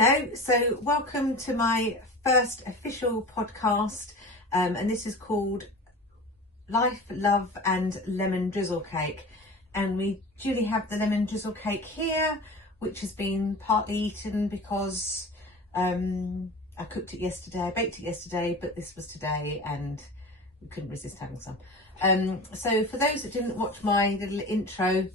Hello, so welcome to my first official podcast, and this is called Life, Love and Lemon Drizzle Cake. And we duly have the lemon drizzle cake here, which has been partly eaten because I cooked it yesterday, I baked it yesterday, but this was today and we couldn't resist having some. So for those that didn't watch my little intro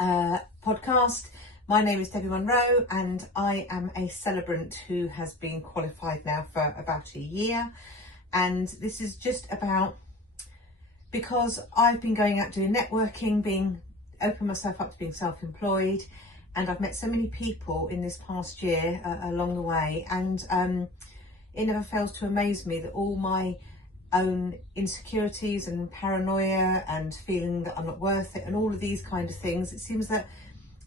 podcast, my name is Debbie Monroe and I am a celebrant who has been qualified now for about a year. And this is just about, because I've been going out doing networking, opening myself up to being self-employed, and I've met so many people in this past year along the way, and it never fails to amaze me that all my own insecurities and paranoia and feeling that I'm not worth it and all of these kind of things, it seems that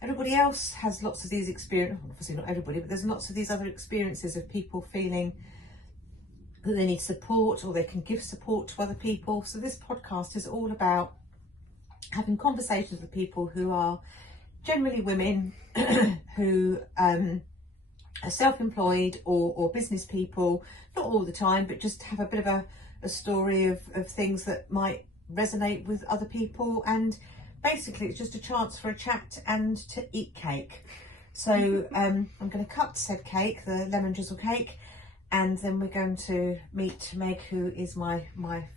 everybody else has lots of these experiences. Obviously not everybody, but there's lots of these other experiences of people feeling that they need support or they can give support to other people. So this podcast is all about having conversations with people who are generally women who are self-employed or business people, not all the time, but just have a bit of a story of things that might resonate with other people. And basically it's just a chance for a chat and to eat cake. So I'm going to cut said cake, the lemon drizzle cake, and then we're going to meet Meg, who is my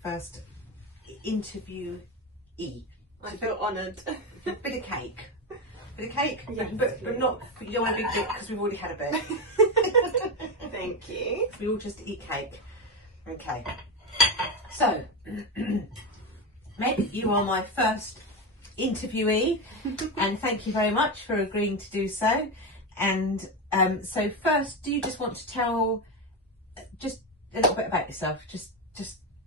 first interviewee. I feel honoured. Bit of cake. Yeah, but not, you don't want a big bit because we've already had a bit. Thank you. We all just eat cake. Okay. So, Meg, you are my first interviewee and thank you very much for agreeing to do so. And so first, do you just want to tell just a little bit about yourself? Just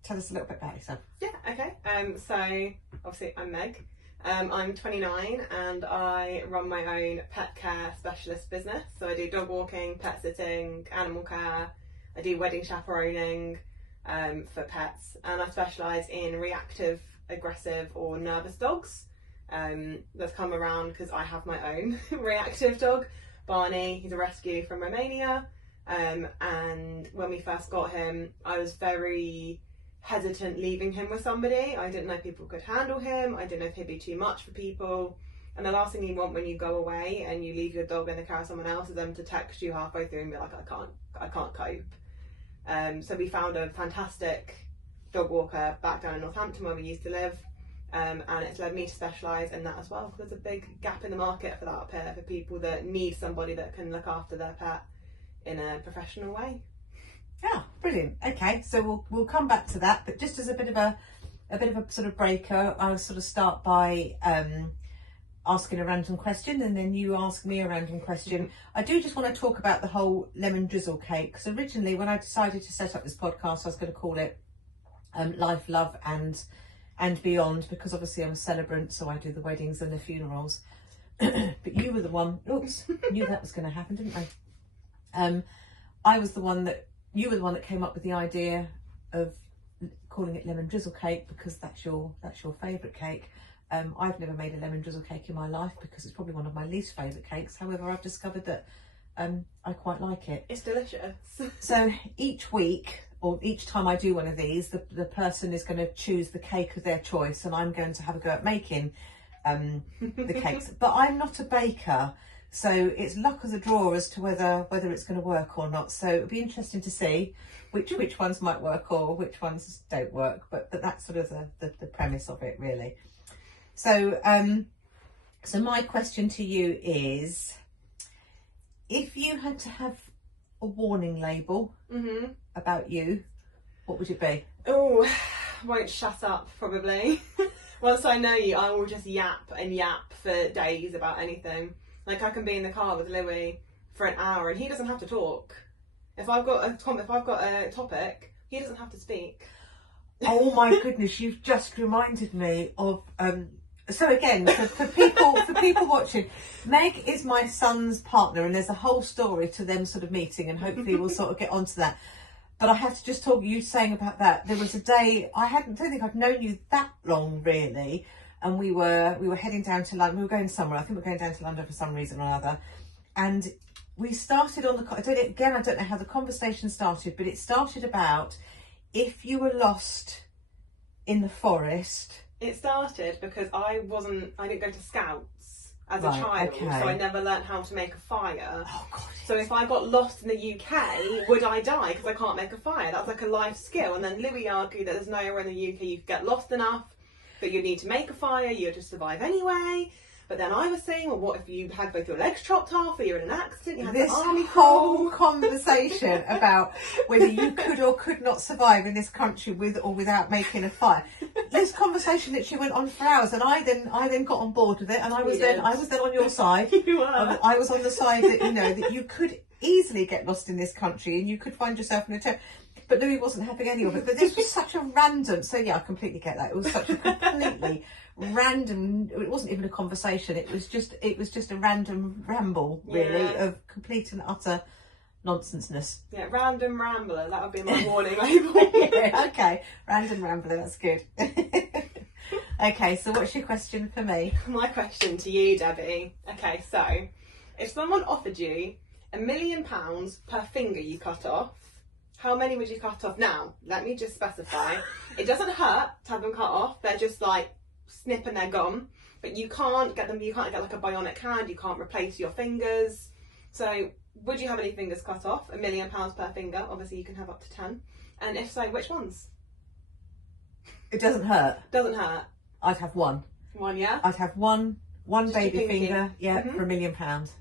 tell us a little bit about yourself. Yeah, okay. So obviously I'm Meg. I'm 29 and I run my own pet care specialist business. So I do dog walking, pet sitting, animal care. I do wedding chaperoning for pets, and I specialise in reactive, aggressive or nervous dogs. That's come around because I have my own reactive dog, Barney. He's a rescue from Romania, and when we first got him I was very hesitant leaving him with somebody. I didn't know if people could handle him. I didn't know if he'd be too much for people, and the last thing you want when you go away and you leave your dog in the care of someone else is them to text you halfway through and be like, I can't cope. So we found a fantastic dog walker back down in Northampton where we used to live, and it's led me to specialise in that as well. There's a big gap in the market for that up here, for people that need somebody that can look after their pet in a professional way. Yeah, brilliant. Okay, so we'll come back to that, but just as a bit of a sort of breaker, I'll sort of start by asking a random question and then you ask me a random question. I do just want to talk about the whole lemon drizzle cake, because originally when I decided to set up this podcast I was going to call it Life, Love and Beyond, because obviously I'm a celebrant, so I do the weddings and the funerals. But you were the one, oops, knew that was going to happen, didn't I? You were the one that came up with the idea of calling it lemon drizzle cake because that's your favourite cake. I've never made a lemon drizzle cake in my life because it's probably one of my least favourite cakes. However, I've discovered that I quite like it. It's delicious. So each week, or each time I do one of these, the person is going to choose the cake of their choice, and I'm going to have a go at making the cakes. But I'm not a baker, so it's luck of the draw as to whether it's going to work or not. So it'll be interesting to see which ones might work or which ones don't work. But that's sort of the premise of it, really. So so my question to you is, if you had to have a warning label about you, what would it be? Oh, won't shut up probably. Once I know you, I will just yap and yap for days about anything. Like I can be in the car with Louis for an hour and he doesn't have to talk. If I've got a topic, he doesn't have to speak. Oh my goodness, you've just reminded me of so again, for people watching, Meg is my son's partner and there's a whole story to them sort of meeting, and hopefully we'll sort of get onto that. But I have to just talk, you saying about that, there was a day, I don't think I've known you that long really, and we were heading down to London. We were going somewhere. I think we were going down to London for some reason or other. And we started on the, I don't know how the conversation started, but it started about if you were lost in the forest. It started because I didn't go to Scouts as a Right, child, okay. so I never learnt how to make a fire. Oh God. So if I got lost in the UK, would I die because I can't make a fire? That's like a life skill. And then Louis argued that there's nowhere in the UK you could get lost enough that you need to make a fire, you'd just survive anyway. But then I was saying, well, what if you had both your legs chopped off, or you're in an accident, you had This the army whole call? conversation about whether you could or could not survive in this country with or without making a fire. This conversation literally went on for hours, and I then got on board with it, and I was then on your side. You were. I was on the side that that you could easily get lost in this country and you could find yourself in a tent. But Louis wasn't having any of it. But this was such a random. So yeah, I completely get that. It was such a completely random. It wasn't even a conversation. It was just a random ramble, really, of complete and utter nonsenseness. Yeah, random rambler. That would be my warning label. Yeah, okay, random rambler. That's good. Okay, so what's your question for me? My question to you, Debbie. Okay, so if someone offered you £1 million per finger you cut off, how many would you cut off? Now, let me just specify. It doesn't hurt to have them cut off. They're just like snip and they're gone. But you can't get them, you can't get like a bionic hand. You can't replace your fingers. So would you have any fingers cut off? £1 million per finger. Obviously you can have up to 10. And if so, which ones? It doesn't hurt. Doesn't hurt. I'd have one. One, yeah? I'd have one Just baby your pinky. finger, yeah, Mhm. for £1 million.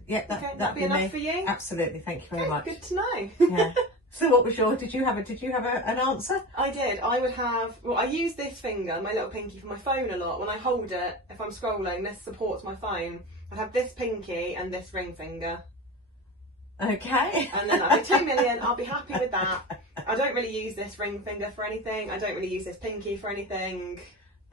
Yeah, that'd be enough me. for you? Absolutely, thank you very Okay, much. good to know. Yeah. So what was your? Did you have an answer? I did. I would have. Well, I use this finger, my little pinky, for my phone a lot. When I hold it, if I'm scrolling, this supports my phone. I'd have this pinky and this ring finger, Okay. and then that'd be 2 million. I'll be happy with that. I don't really use this ring finger for anything. I don't really use this pinky for anything.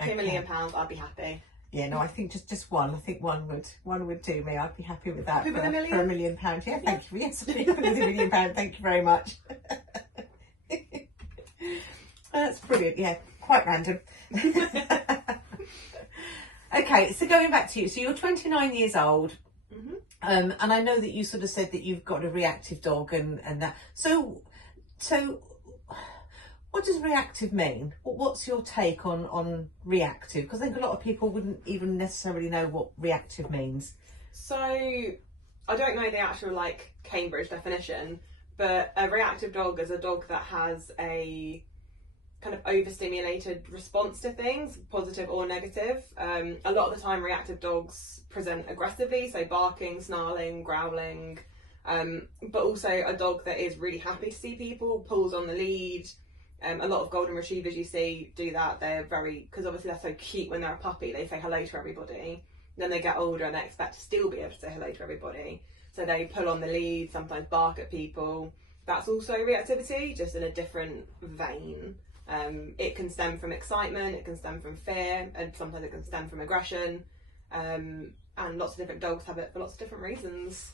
£2 million, I'd be happy. Yeah, no, I think just one. I think one would do me. I'd be happy with that Happy with for £1 million? £1 million. Yeah, thank you. Yes, with £1 million. Thank you very much. That's brilliant. Yeah, quite random. Okay, so going back to you. So you're 29 years old. Mhm. And I know that you sort of said that you've got a reactive dog and that. So what does reactive mean? What's your take on reactive? Because I think a lot of people wouldn't even necessarily know what reactive means. So I don't know the actual like Cambridge definition, but a reactive dog is a dog that has a kind of overstimulated response to things, positive or negative. A lot of the time reactive dogs present aggressively, so barking, snarling, growling, but also a dog that is really happy to see people, pulls on the lead. A lot of golden retrievers you see do that. They're very, because obviously they're so cute when they're a puppy, they say hello to everybody. Then they get older and they expect to still be able to say hello to everybody. So they pull on the lead, sometimes bark at people. That's also reactivity, just in a different vein. It can stem from excitement, it can stem from fear, and sometimes it can stem from aggression. And lots of different dogs have it for lots of different reasons.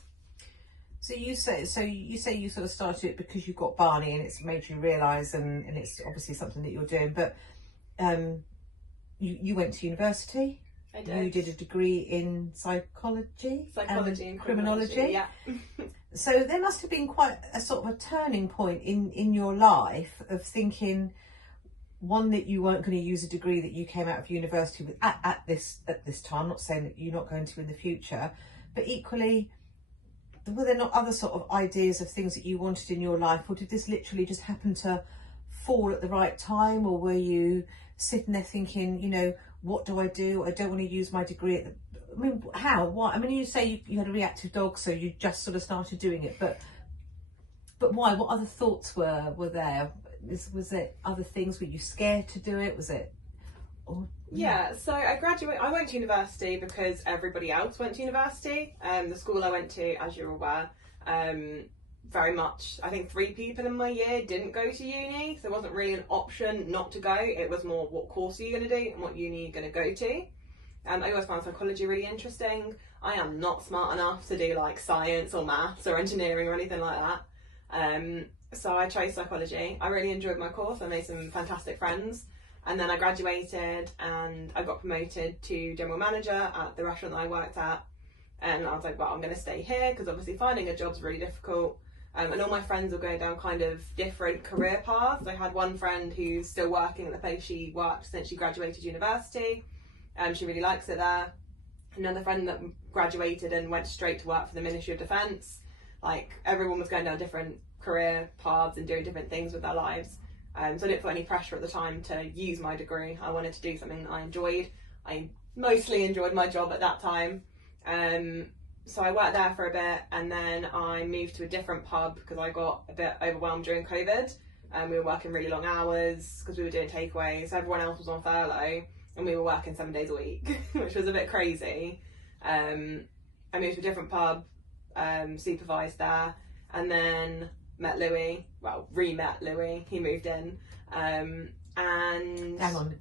So you say you sort of started it because you got Barney and it's made you realise, and it's obviously something that you're doing. But you went to university. I did. You did a degree in psychology And criminology. Yeah. So there must have been quite a sort of a turning point in your life of thinking, one, that you weren't going to use a degree that you came out of university with at this time. I'm not saying that you're not going to in the future, but equally, were there not other sort of ideas of things that you wanted in your life, or did this literally just happen to fall at the right time, or were you sitting there thinking, what do? I don't want to use my degree at the... I mean, how? Why? I mean, you say you had a reactive dog, so you just sort of started doing it, but why? What other thoughts were there? Was it other things? Were you scared to do it? Was it? Yeah, so I went to university because everybody else went to university. The school I went to, as you're aware, very much, I think 3 people in my year didn't go to uni, so it wasn't really an option not to go. It was more, what course are you going to do and what uni you're going to go to. I always found psychology really interesting. I am not smart enough to do like science or maths or engineering or anything like that. So I chose psychology. I really enjoyed my course. I made some fantastic friends. And then I graduated and I got promoted to general manager at the restaurant that I worked at. And I was like, well, I'm going to stay here because obviously finding a job's really difficult. And all my friends were going down kind of different career paths. I had one friend who's still working at the place she worked since she graduated university. She really likes it there. Another friend that graduated and went straight to work for the Ministry of Defence. Like, everyone was going down different career paths and doing different things with their lives. So I didn't feel any pressure at the time to use my degree. I wanted to do something that I enjoyed. I mostly enjoyed my job at that time. So I worked there for a bit, and then I moved to a different pub because I got a bit overwhelmed during COVID. We were working really long hours because we were doing takeaways. Everyone else was on furlough and we were working 7 days a week, which was a bit crazy. I moved to a different pub, supervised there, and then met Louis. Well, re-met Louis. He moved in. And hang on.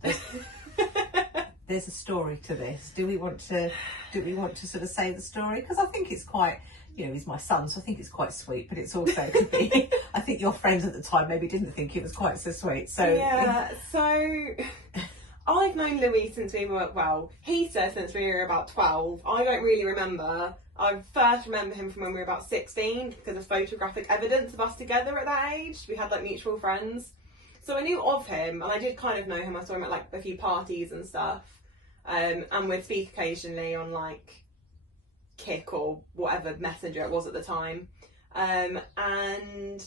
There's a story to this. Do we want to sort of say the story? Because I think it's quite, you know, he's my son, so I think it's quite sweet, but it's also could be, I think your friends at the time maybe didn't think it was quite so sweet. So yeah, so I've known Louis since we were, well, he says since we were about 12. I don't really remember. I first remember him from when we were about 16 because of photographic evidence of us together at that age. We had like mutual friends. So I knew of him, and I did kind of know him. I saw him at like a few parties and stuff. And we'd speak occasionally on like Kik or whatever messenger it was at the time. And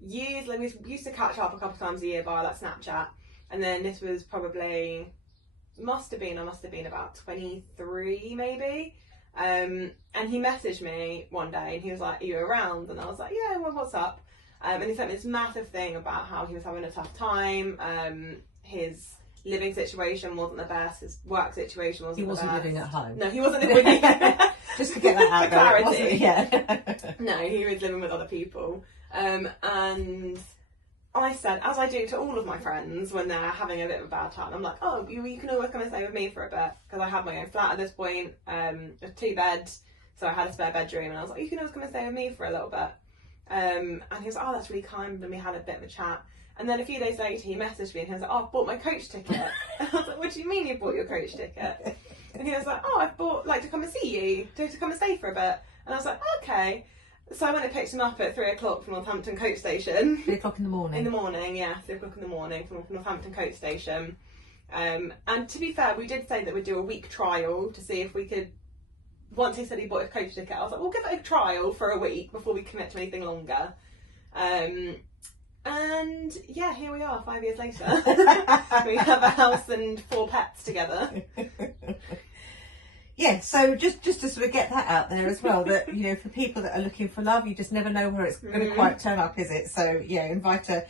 years later, we used to catch up a couple of times a year via like Snapchat. And then this was probably, I must have been about 23 maybe. And he messaged me one day and he was like, are you around? And I was like, yeah, well, what's up? And he sent me this massive thing about how he was having a tough time. His living situation wasn't the best. His work situation wasn't the best. He wasn't living at home. No, he wasn't living Just to get that out there. Clarity. Yeah. No, he was living with other people. And I said, as I do to all of my friends when they're having a bit of a bad time, I'm like, oh, you can always come and stay with me for a bit. Because I had my own flat at this point, with 2 beds. So I had a spare bedroom. And I was like, you can always come and stay with me for a little bit. And he was like, oh, that's really kind. And we had a bit of a chat. And then a few days later, he messaged me and he was like, oh, I've bought my coach ticket. And I was like, what do you mean you bought your coach ticket? And he was like, oh, I've bought, like, to come and see you, to come and stay for a bit. And I was like, okay. So I went and picked him up at 3 o'clock from Northampton Coach Station. 3 o'clock in the morning? In the morning, yeah, 3 o'clock in the morning from Northampton Coach Station. And to be fair, we did say that we'd do a week trial to see if we could, once he said he bought his coach ticket, I was like, we'll give it a trial for a week before we commit to anything longer. And yeah, here we are 5 years later. We have a house and 4 pets together. Yeah, so just to sort of get that out there as well, that, you know, for people that are looking for love, you just never know where it's going to quite turn up, is it? So yeah, invite a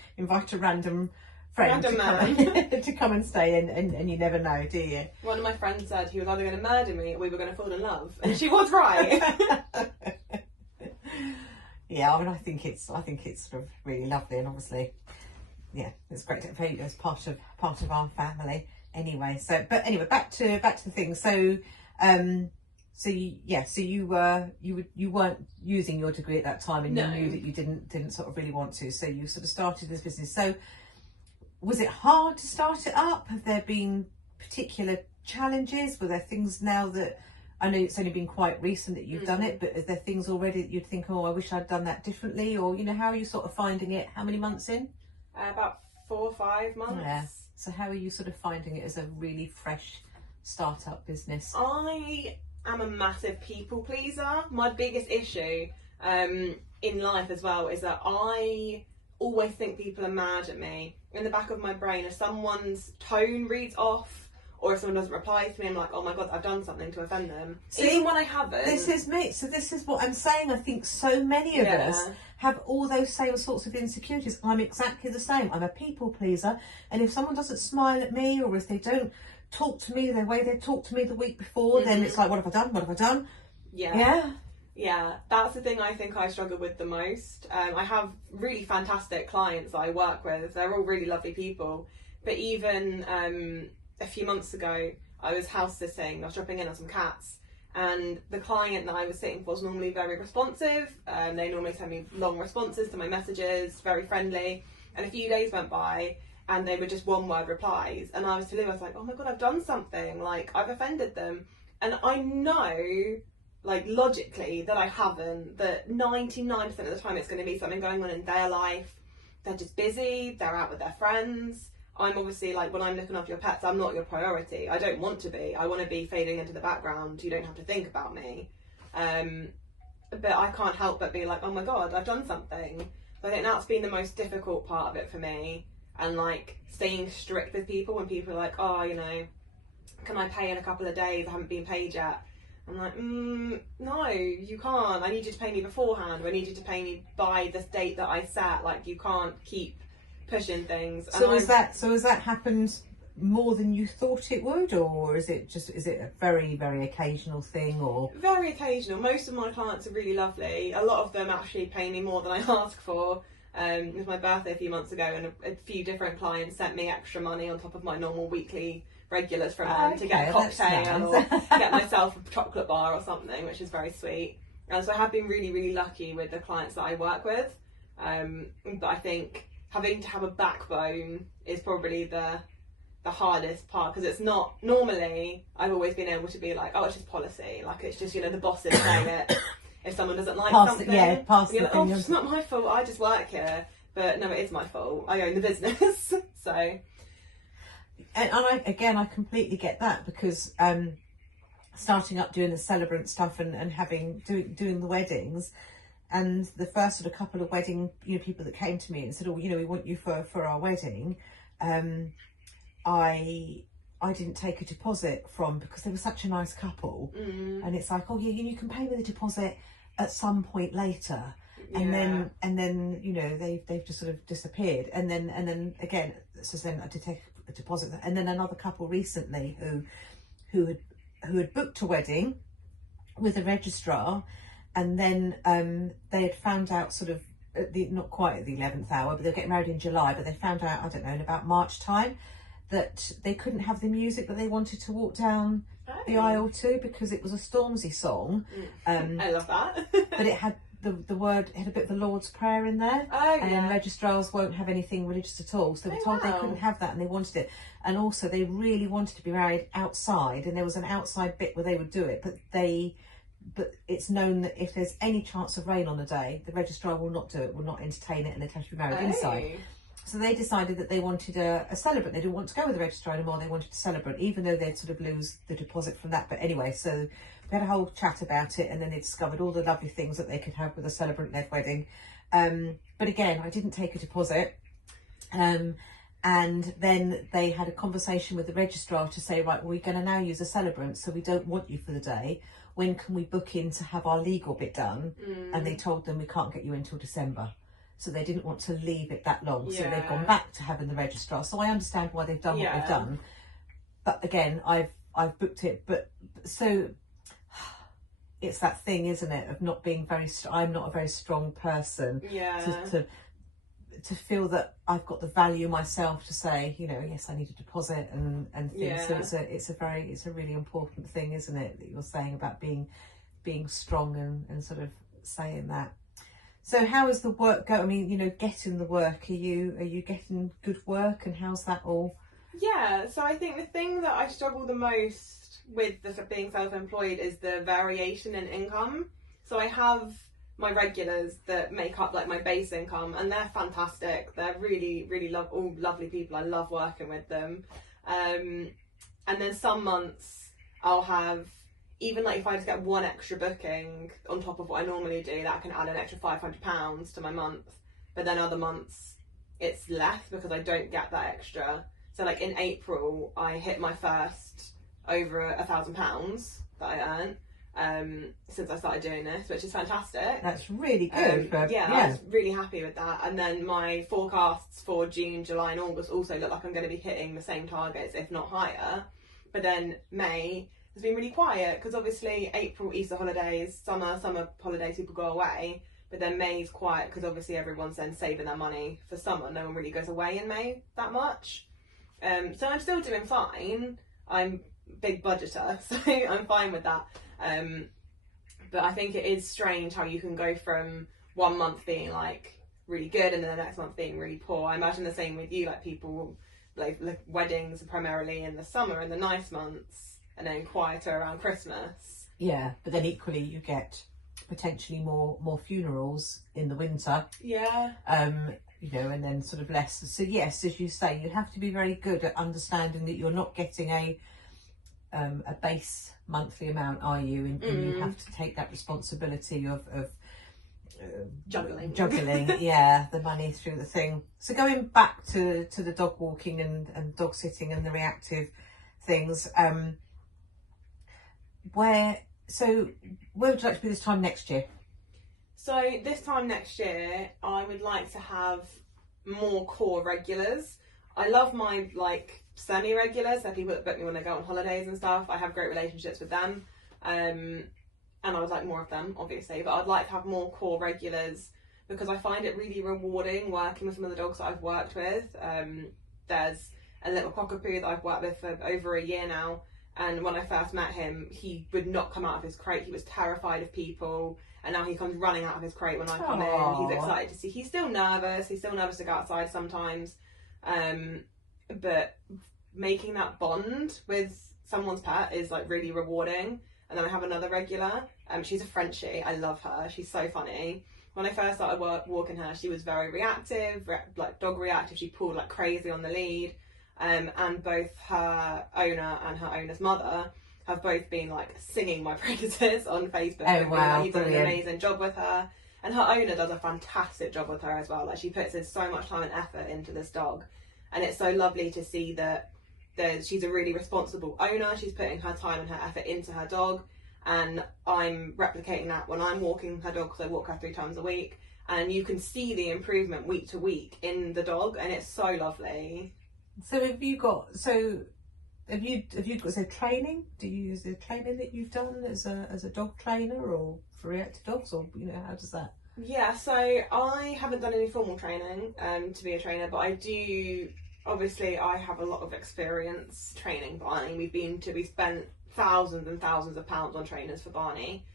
random friend to come and stay, and you never know, do you? One of my friends said he was either going to murder me or we were going to fall in love, and she was right. Yeah, I mean, I think it's sort of really lovely, and obviously, yeah, it's great to have you as part of our family. Anyway, so but anyway, back to the thing. So, you weren't using your degree at that time, and No. you knew that you didn't sort of really want to. So you sort of started this business. So was it hard to start it up? Have there been particular challenges? Were there things now that, I know it's only been quite recent that you've done it, but is there things already that you'd think, oh, I wish I'd done that differently? Or, you know, how are you sort of finding it? How many months in? About 4 or 5 months. Yeah. So how are you sort of finding it as a really fresh startup business? I am a massive people pleaser. My biggest issue in life as well is that I always think people are mad at me. In the back of my brain, if someone's tone reads off, or if someone doesn't reply to me, I'm like, oh my God, I've done something to offend them. See, even when I haven't. This is me. So this is what I'm saying. I think so many of us have all those same sorts of insecurities. I'm exactly the same. I'm a people pleaser. And if someone doesn't smile at me, or if they don't talk to me the way they talked to me the week before, then it's like, what have I done? What have I done? Yeah, that's the thing I think I struggle with the most. I have really fantastic clients that I work with. They're all really lovely people. But even a few months ago, I was house sitting. I was dropping in on some cats. And the client that I was sitting for was normally very responsive. They normally send me long responses to my messages, very friendly. And a few days went by and they were just 1-word replies. And I was like, oh my God, I've done something. Like, I've offended them. And I know, like logically that I haven't, that 99% of the time it's going to be something going on in their life. They're just busy, they're out with their friends. I'm obviously like, when I'm looking after your pets, I'm not your priority. I don't want to be. I want to be fading into the background. You don't have to think about me. But I can't help but be like, oh my God, I've done something. So I think that's been the most difficult part of it for me. And like staying strict with people when people are like, oh, you know, can I pay in a couple of days? I haven't been paid yet. I'm like, no, you can't. I need you to pay me beforehand. Or I need you to pay me by this date that I set. Like, you can't keep pushing things. So has that happened more than you thought it would, or is it a very, very occasional thing? Or very occasional. Most of my clients are really lovely. A lot of them actually pay me more than I ask for. It was my birthday a few months ago, and a few different clients sent me extra money on top of my normal weekly regulars from them to get a cocktail nice. or get myself a chocolate bar or something, which is very sweet. And so I have been really, really lucky with the clients that I work with. But I think having to have a backbone is probably the hardest part, because it's not, normally I've always been able to be like, oh, it's just policy, like it's just, you know, the boss is saying it. If someone doesn't like something, you're like, oh, it's not my fault, I just work here. But no, it is my fault, I own the business. So and I completely get that, because starting up doing the celebrant stuff and doing the weddings, and the first sort of couple of wedding, you know, people that came to me and said, oh, you know, we want you for our wedding, I didn't take a deposit from, because they were such a nice couple, and it's like, oh yeah, you can pay me the deposit at some point later. And then you know, they've just sort of disappeared, and then again, so then I did take a deposit, and then another couple recently who had booked a wedding with a registrar, and then they had found out sort of not quite at the 11th hour, but they're getting married in July, but they found out, I don't know, in about March time, that they couldn't have the music that they wanted to walk down the aisle to, because it was a Stormzy song. I love that. But it had the word, it had a bit of the Lord's Prayer in there, and registrars won't have anything religious at all, so they were told they couldn't have that, and they wanted it. And also they really wanted to be married outside, and there was an outside bit where they would do it, but it's known that if there's any chance of rain on the day, the registrar will not do it, will not entertain it, and they'd have to be married inside. So they decided that they wanted a celebrant. They didn't want to go with the registrar anymore. They wanted a celebrant, even though they'd sort of lose the deposit from that. But anyway, so we had a whole chat about it, and then they discovered all the lovely things that they could have with a celebrant-led wedding. But again, I didn't take a deposit. And then they had a conversation with the registrar to say, right, well, we're going to now use a celebrant, so we don't want you for the day. When can we book in to have our legal bit done? And they told them, we can't get you until December. So they didn't want to leave it that long. So they've gone back to having the registrar. So I understand why they've done what they've done. But again, I've booked it. But so it's that thing, isn't it, of not being I'm not a very strong person. To feel that I've got the value myself to say, you know, yes, I need a deposit and things. So it's a really important thing, isn't it, that you're saying about being strong and sort of saying that. So how is the work go? I mean, you know, getting the work, are you getting good work, and how's that all? Yeah, so I think the thing that I struggle the most with being self-employed is the variation in income. So I have my regulars that make up like my base income, and they're fantastic. They're really, really all lovely people. I love working with them. And then some months I'll have, even like if I just get one extra booking on top of what I normally do, that can add an extra £500 to my month. But then other months it's less because I don't get that extra. So like in April, I hit my first over £1,000 that I earned since I started doing this, which is fantastic. That's really good. I was really happy with that. And then my forecasts for June, July and August also look like I'm going to be hitting the same targets, if not higher. But then May has been really quiet, because obviously April, Easter holidays, summer holidays, people go away. But then May's quiet because obviously everyone's then saving their money for summer. No one really goes away in May that much. So I'm still doing fine. I'm big budgeter, so I'm fine with that. But I think it is strange how you can go from one month being like really good and then the next month being really poor. I imagine the same with you, like people like weddings primarily in the summer and the nice months, and then quieter around Christmas. Yeah, but then equally you get potentially more funerals in the winter. Yeah. You know, and then sort of less. So yes, as you say, you have to be very good at understanding that you're not getting a base monthly amount, are you? And you have to take that responsibility of juggling, yeah, the money through the thing. So going back to the dog walking and dog sitting and the reactive things, where would you like to be this time next year? So this time next year, I would like to have more core regulars. I love my like semi-regulars, so people that book me when they go on holidays and stuff. I have great relationships with them, and I would like more of them, obviously. But I'd like to have more core regulars because I find it really rewarding working with some of the dogs that I've worked with. There's a little cockapoo that I've worked with for over a year now. And when I first met him, he would not come out of his crate. He was terrified of people. And now he comes running out of his crate when I come in. He's excited to see. He's still nervous. He's still nervous to go outside sometimes. But making that bond with someone's pet is like really rewarding. And then I have another regular. She's a Frenchie. I love her. She's so funny. When I first started walking her, she was very reactive, like dog reactive. She pulled like crazy on the lead. And both her owner and her owner's mother have both been like singing my praises on Facebook. Oh wow, he's done an amazing job with her, and her owner does a fantastic job with her as well. Like she puts in so much time and effort into this dog, and it's so lovely to see that she's a really responsible owner. She's putting her time and her effort into her dog, and I'm replicating that when I'm walking her dog because I walk her 3 times a week, and you can see the improvement week to week in the dog, and it's so lovely. So have you got training? Do you use the training that you've done as a dog trainer or for reactive dogs, or you know, how does that? Yeah, so I haven't done any formal training to be a trainer, but I do. Obviously, I have a lot of experience training Barney. We spent thousands and thousands of pounds on trainers for Barney,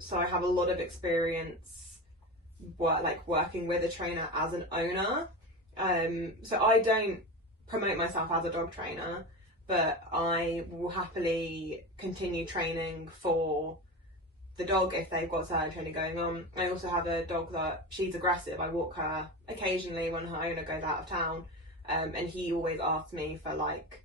so I have a lot of experience working with a trainer as an owner. So I don't promote myself as a dog trainer, but I will happily continue training for the dog if they've got certain training going on. I also have a dog that she's aggressive. I walk her occasionally when her owner goes out of town, and he always asks me for like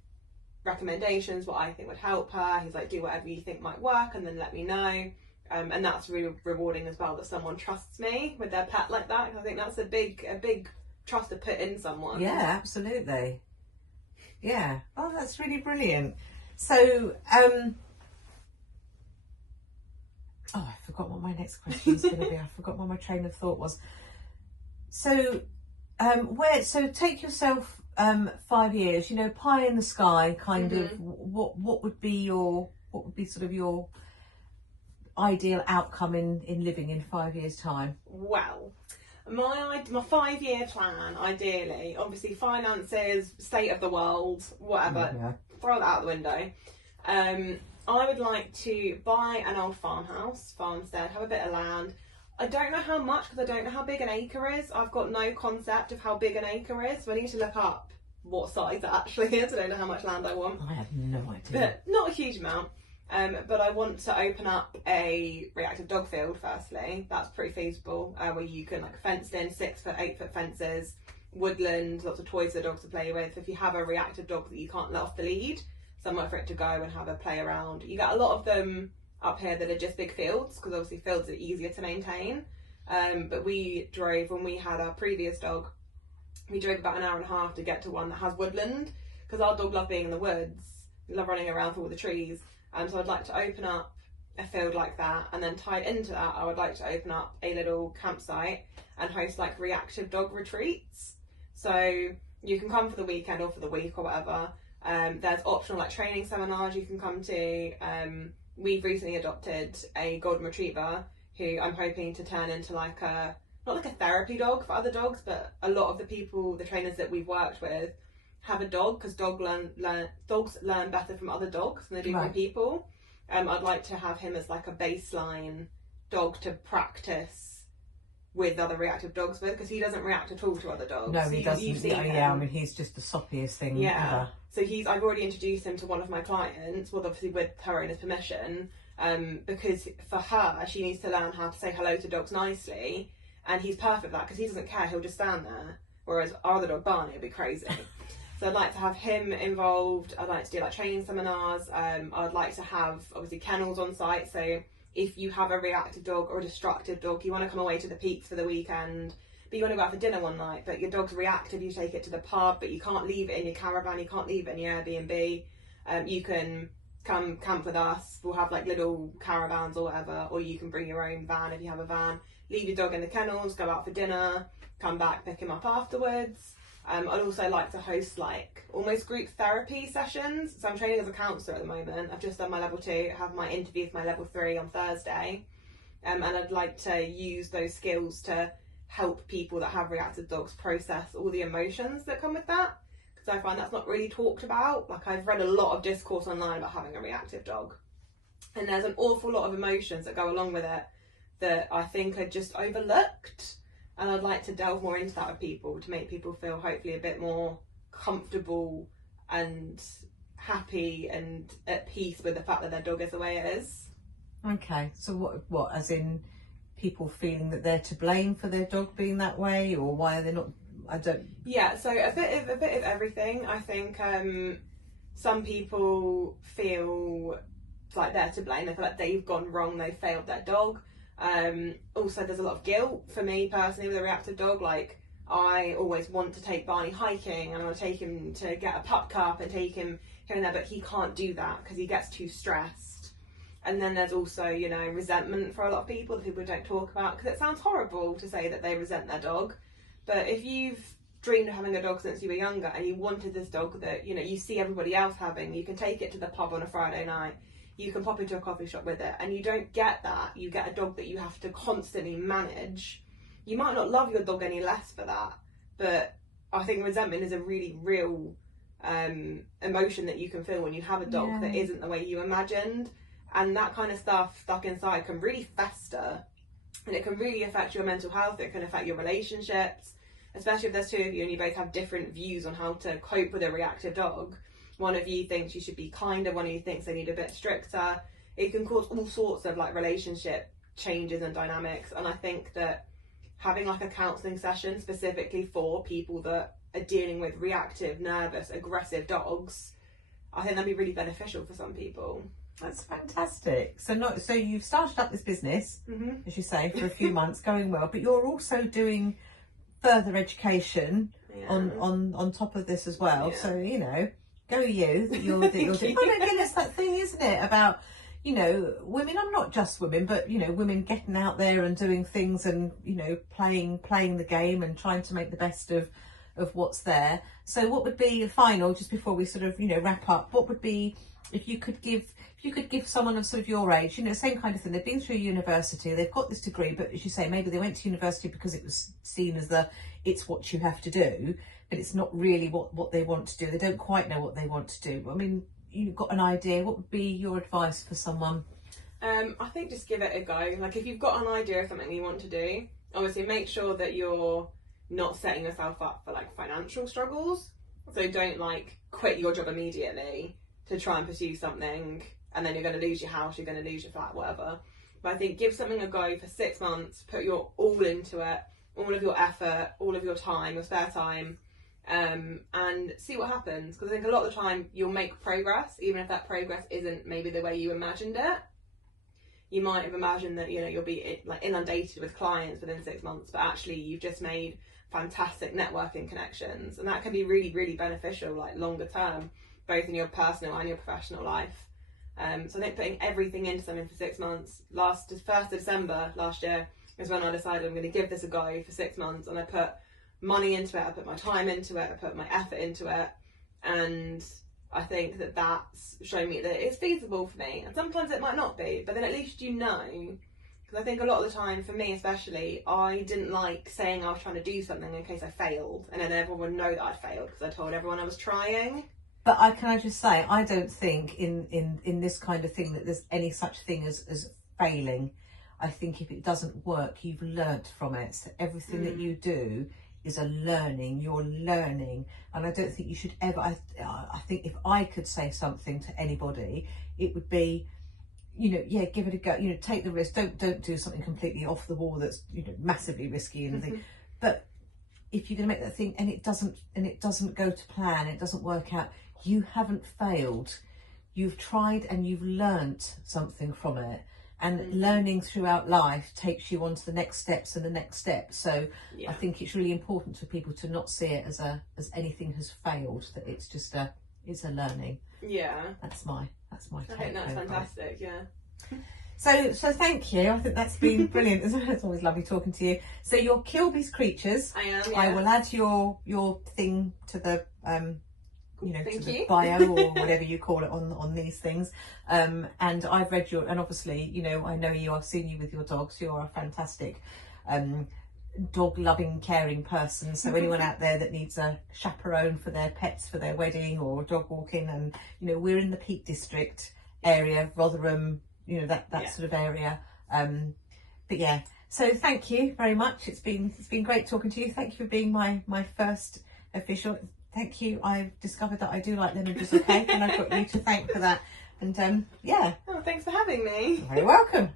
recommendations, what I think would help her. He's like, do whatever you think might work and then let me know. And that's really rewarding as well, that someone trusts me with their pet like that. I think that's a big trust to put in someone. Yeah, absolutely. Yeah. Oh, that's really brilliant. So, I forgot what my next question was going to be. I forgot what my train of thought was. So, take yourself 5 years. You know, pie in the sky, kind of. What would be sort of your ideal outcome in living in 5 years' time? Well, my 5-year plan, ideally, obviously finances, state of the world, whatever, throw that out the window. I would like to buy an old farmstead, have a bit of land. I don't know how much because I don't know how big an acre is. I've got no concept of how big an acre is, so I need to look up what size that actually is. I don't know how much land I want. I have no idea. But not a huge amount. But I want to open up a reactive dog field firstly. That's pretty feasible, where you can like fenced in 6-foot, 8-foot fences, woodland, lots of toys for the dogs to play with. If you have a reactive dog that you can't let off the lead, somewhere for it to go and have a play around. You get a lot of them up here that are just big fields, because obviously fields are easier to maintain. But when we had our previous dog, we drove about an hour and a half to get to one that has woodland, because our dog loves being in the woods, love running around through all the trees. So I'd like to open up a field like that, and then tied into that, I would like to open up a little campsite and host like reactive dog retreats. So you can come for the weekend or for the week or whatever. There's optional like training seminars you can come to. We've recently adopted a golden retriever who I'm hoping to turn into like not like a therapy dog for other dogs, but a lot of the trainers that we've worked with have a dog, because dogs learn better from other dogs than they do from people. I'd like to have him as like a baseline dog to practice with other reactive dogs with, because he doesn't react at all to other dogs. No, he doesn't. I mean, he's just the soppiest thing ever. So I've already introduced him to one of my clients, well obviously with her owner's permission, because for her, she needs to learn how to say hello to dogs nicely, and he's perfect for that because he doesn't care, he'll just stand there. Whereas our other dog, Barney, would be crazy. So I'd like to have him involved. I'd like to do like training seminars. I'd like to have obviously kennels on site. So if you have a reactive dog or a destructive dog, you want to come away to the Peaks for the weekend, but you want to go out for dinner one night, but your dog's reactive, you take it to the pub, but you can't leave it in your caravan, you can't leave it in your Airbnb. You can come camp with us. We'll have like little caravans or whatever, or you can bring your own van if you have a van. Leave your dog in the kennels, go out for dinner, come back, pick him up afterwards. I'd also like to host like almost group therapy sessions. So I'm training as a counsellor at the moment. I've just done my level 2, I have my interview for my level 3 on Thursday. And I'd like to use those skills to help people that have reactive dogs process all the emotions that come with that. Because I find that's not really talked about. Like, I've read a lot of discourse online about having a reactive dog. And there's an awful lot of emotions that go along with it that I think are just overlooked. And I'd like to delve more into that with people to make people feel hopefully a bit more comfortable and happy and at peace with the fact that their dog is the way it is. Okay, so what as in people feeling that they're to blame for their dog being that way, or why are they not? I don't. Yeah, so a bit of everything. I think some people feel like they're to blame. They feel like they've gone wrong. They failed their dog. Also, there's a lot of guilt for me personally with a reactive dog. Like, I always want to take Barney hiking and I want to take him to get a pup cup and take him here and there, but he can't do that because he gets too stressed. And then there's also, you know, resentment for a lot of people that people don't talk about, because it sounds horrible to say that they resent their dog. But if you've dreamed of having a dog since you were younger and you wanted this dog that, you know, you see everybody else having, you can take it to the pub on a Friday night, you can pop into a coffee shop with it, and you don't get that. You get a dog that you have to constantly manage. You might not love your dog any less for that, but I think resentment is a really real emotion that you can feel when you have a dog that isn't the way you imagined. And that kind of stuff stuck inside can really fester, and it can really affect your mental health. It can affect your relationships, especially if there's two of you and you both have different views on how to cope with a reactive dog. One of you thinks you should be kinder, one of you thinks they need a bit stricter. It can cause all sorts of like relationship changes and dynamics. And I think that having like a counselling session specifically for people that are dealing with reactive, nervous, aggressive dogs, I think that'd be really beneficial for some people. That's fantastic. So you've started up this business, as you say, for a few months, going well, but you're also doing further education on top of this as well. Yeah. So, you know, go you that you're doing. Well, again, it's that thing, isn't it, about, you know, women, I'm not just women, but, you know, women getting out there and doing things and, you know, playing the game and trying to make the best of what's there. So what would be the final, just before we sort of, you know, wrap up, what would be, if you could give someone of sort of your age, you know, same kind of thing, they've been through university, they've got this degree, but as you say, maybe they went to university because it was seen as it's what you have to do, but it's not really what they want to do. They don't quite know what they want to do. I mean, you've got an idea. What would be your advice for someone? I think just give it a go. Like, if you've got an idea of something you want to do, obviously make sure that you're not setting yourself up for like financial struggles. So don't like quit your job immediately to try and pursue something, and then you're going to lose your house, you're going to lose your flat, whatever. But I think give something a go for 6 months, put your all into it, all of your effort, all of your time, your spare time, and see what happens. Because I think a lot of the time you'll make progress, even if that progress isn't maybe the way you imagined it. You might have imagined that, you know, you'll be like inundated with clients within 6 months, but actually you've just made fantastic networking connections, and that can be really, really beneficial, like longer term, both in your personal and your professional life. So I think putting everything into something for 6 months, 1st of December last year is when I decided I'm going to give this a go for 6 months, and I put money into it, I put my time into it, I put my effort into it, and I think that that's shown me that it's feasible for me. And sometimes it might not be, but then at least you know. Because I think a lot of the time, for me especially, I didn't like saying I was trying to do something in case I failed, and then everyone would know that I'd failed because I told everyone I was trying. But can I just say, I don't think in this kind of thing that there's any such thing as failing. I think if it doesn't work, you've learnt from it. So everything that you do is a learning. You're learning, and I don't think you should ever. I think if I could say something to anybody, it would be, you know, yeah, give it a go. You know, take the risk. Don't do something completely off the wall that's, you know, massively risky and thing. But if you're going to make that thing and it doesn't go to plan, it doesn't work out, you haven't failed. You've tried and you've learnt something from it. And learning throughout life takes you on to the next steps and the next step. So Yeah. I think it's really important for people to not see it as anything has failed. That it's just it's a learning. Yeah. That's my I take. think that's over it. fantastic. Yeah. So thank you. I think that's been brilliant. It's always lovely talking to you. So you're Kilby's Creatures. I am. Yeah. I will add your thing to the you know, Thank to the you. bio or whatever you call it on these things. And I've read your, and obviously, you know, I know you. I've seen you with your dogs. You're a fantastic dog loving, caring person. So anyone out there that needs a chaperone for their pets for their wedding or dog walking, and you know, we're in the Peak District area, Rotherham, you know, that sort of area. But yeah, so thank you very much. It's been great talking to you. Thank you for being my first official. Thank you. I've discovered that I do like lemon drizzle cake, and I've got you to thank for that. And yeah. Oh, thanks for having me. You're very welcome.